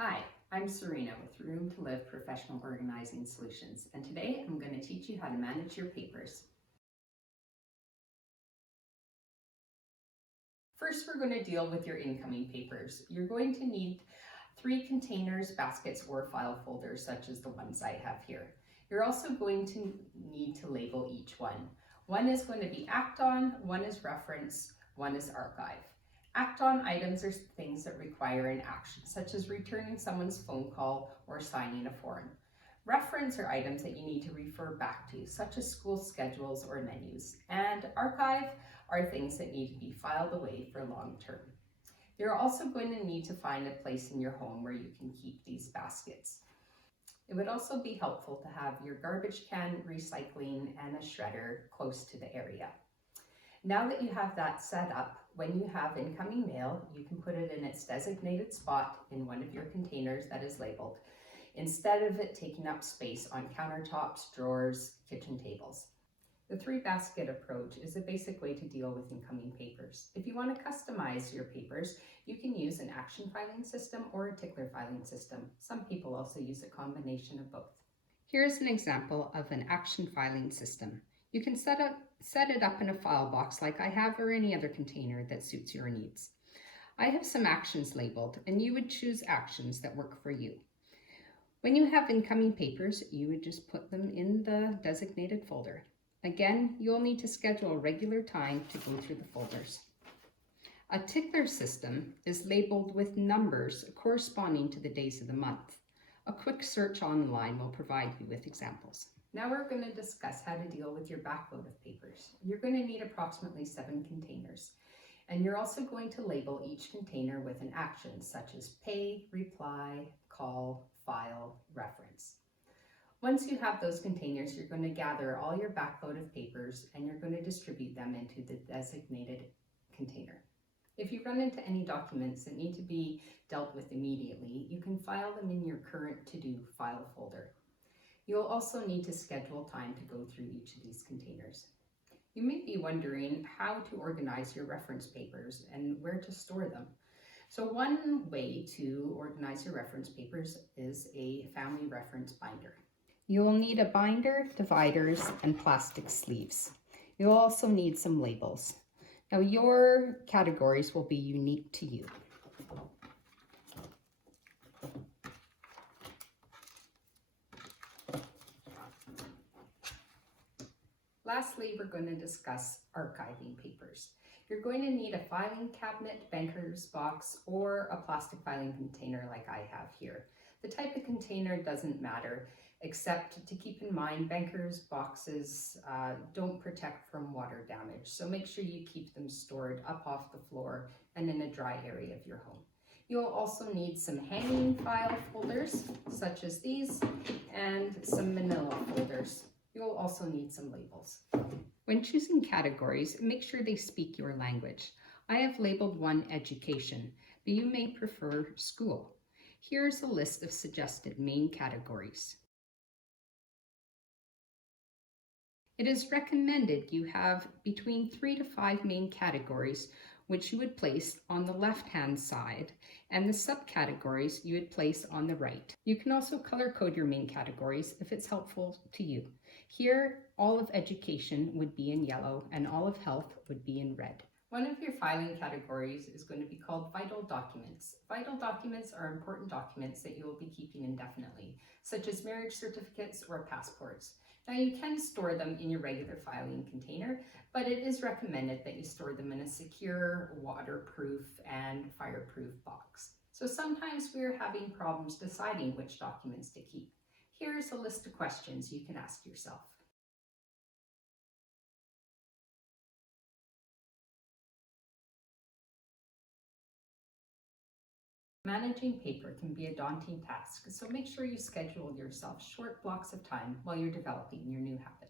Hi, I'm Serena with Room to Live Professional Organizing Solutions, and today I'm going to teach you how to manage your papers. First, we're going to deal with your incoming papers. You're going to need 3 containers, baskets, or file folders, such as the ones I have here. You're also going to need to label each one. One is going to be act on, one is reference, one is archive. Act on items are things that require an action, such as returning someone's phone call or signing a form. Reference are items that you need to refer back to, such as school schedules or menus. And archive are things that need to be filed away for long term. You're also going to need to find a place in your home where you can keep these baskets. It would also be helpful to have your garbage can, recycling, and a shredder close to the area. Now that you have that set up, when you have incoming mail, you can put it in its designated spot in one of your containers that is labeled, instead of it taking up space on countertops, drawers, kitchen tables. The 3-basket approach is a basic way to deal with incoming papers. If you want to customize your papers, you can use an action filing system or a tickler filing system. Some people also use a combination of both. Here's an example of an action filing system. You can set it up in a file box like I have, or any other container that suits your needs. I have some actions labeled, and you would choose actions that work for you. When you have incoming papers, you would just put them in the designated folder. Again, you'll need to schedule a regular time to go through the folders. A tickler system is labeled with numbers corresponding to the days of the month. A quick search online will provide you with examples. Now we're going to discuss how to deal with your backload of papers. You're going to need approximately 7 containers, and you're also going to label each container with an action such as pay, reply, call, file, reference. Once you have those containers, you're going to gather all your backload of papers and you're going to distribute them into the designated container. If you run into any documents that need to be dealt with immediately, you can file them in your current to-do file folder. You'll also need to schedule time to go through each of these containers. You may be wondering how to organize your reference papers and where to store them. So one way to organize your reference papers is a family reference binder. You will need a binder, dividers, and plastic sleeves. You'll also need some labels. Now your categories will be unique to you. Lastly, we're going to discuss archiving papers. You're going to need a filing cabinet, banker's box, or a plastic filing container like I have here. The type of container doesn't matter, except to keep in mind bankers' boxes don't protect from water damage, so make sure you keep them stored up off the floor and in a dry area of your home. You'll also need some hanging file folders, such as these, and some manila folders. You'll also need some labels. When choosing categories, make sure they speak your language. I have labeled one education, but you may prefer school. Here's a list of suggested main categories. It is recommended you have between 3 to 5 main categories, which you would place on the left-hand side, and the subcategories you would place on the right. You can also color code your main categories if it's helpful to you. Here, all of education would be in yellow and all of health would be in red. One of your filing categories is going to be called vital documents. Vital documents are important documents that you will be keeping indefinitely, such as marriage certificates or passports. Now you can store them in your regular filing container, but it is recommended that you store them in a secure, waterproof, and fireproof box. So sometimes we're having problems deciding which documents to keep. Here's a list of questions you can ask yourself. Managing paper can be a daunting task, so make sure you schedule yourself short blocks of time while you're developing your new habit.